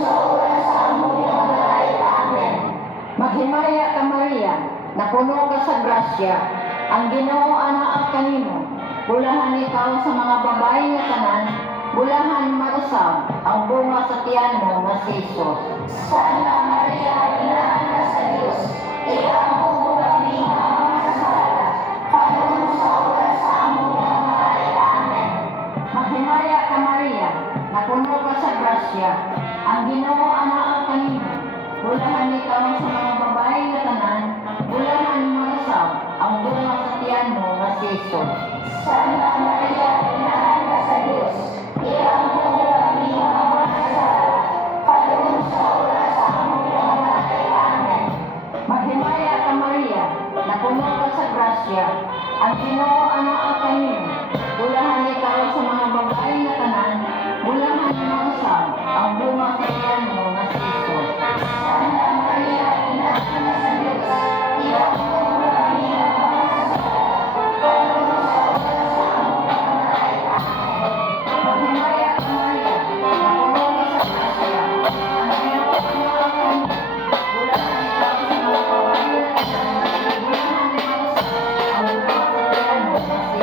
sa oras sa among pagkamatay. Amen. Maghimaya ka Maria, napuno ka sa grasya, ang Ginoo anaa kanimo. Bulahan ikaw sa mga babae nga tanan, bulahan marusab ang bunga sa tiyan mo nga si Jesus. Santa Maria, Inahan ka sa Dios, iampo mo kami nga mga kasala, karon sa oras sa among pagkamatay. Amen. Maghimaya ka Maria, napuno ka sa grasya, ang Ginoo anaa kanimo. Bulahan ikaw sa mga babae nga tanan, bulahan marusab ang bunga sa tiyan mo nga si Jesus. Santa Maria, Inahan ka sa Dios, iampo mo kami nga mga kasala, karon sa oras sa among pagkamatay. Amen. Maghimaya ka Maria, napuno ka sa grasya, ang Ginoo anaa kanimo. Bulahan ikaw sa mga babae nga tanan, bulahan marusab ang bunga sa tiyan mo nga si Jesus. Santa Maria, Inahan ka sa Dios, iampo mo kami nga mga kasala, karon sa oras sa among pagkamatay. Amen. Maghimaya ka Maria, napuno ka sa grasya, ang Ginoo anaa kanimo. Bulahan ikaw sa mga babae nga tanan,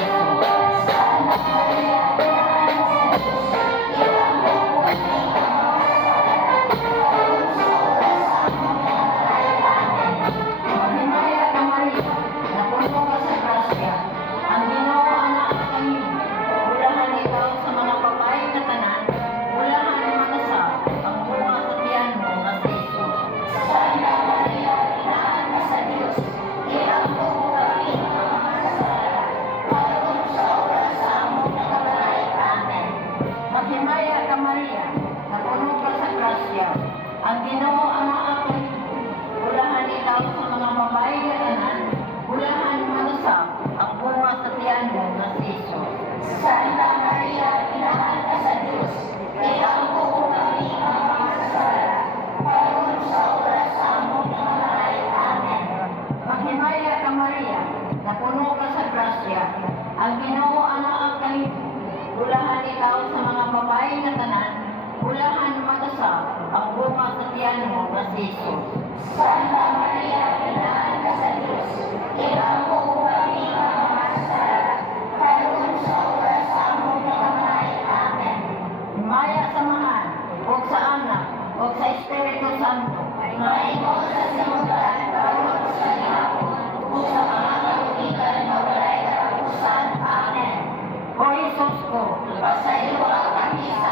bulahan marusab ang bunga sa tiyan mo nga si Jesus. Santa Maria, Inahan ka sa Dios, iampo mo kami nga mga kasala, karon sa oras sa among pagkamatay. Amen. Maghimaya ka Maria, napuno ka sa grasya, ang Ginoo anaa kanimo. Bulahan ikaw sa mga babae nga tanan, bulahan marusab ang bunga sa tiyan mo nga si Jesus. Santa Maria, Inahan ka sa Dios, iampo mo kami nga mga kasala, karon sa oras sa among pagkamatay. Amen. Maghimaya ka Maria, napuno ka sa grasya, ang Ginoo anaa kanimo. Bulahan ikaw sa mga babae nga tanan, bulahan marusab ang bunga sa tiyan mo nga si Jesus. Santa Maria, Inahan ka sa Dios, iampo mo kami nga mga kasala, karon sa oras sa among pagkamatay. Amen. Maghimaya ka Maria, napuno ka sa grasya, ang Ginoo anaa kanimo. Bulahan ikaw sa mga babae nga tanan, bulahan marusab ang bunga sa tiyan mo nga si Jesus. Santa Maria, Inahan ka sa Dios, iampo mo kami nga mga kasala, karon sa oras sa among pagkamatay. Amen. Himaya sa Mahal, o sa Anak, o sa Espiritu Santo. Maimo sa simbahan, karon sa gihapon, ug sa mga kalugikan nga walay katapusan. Amen. O Jesus ko, Pasaylo kami sa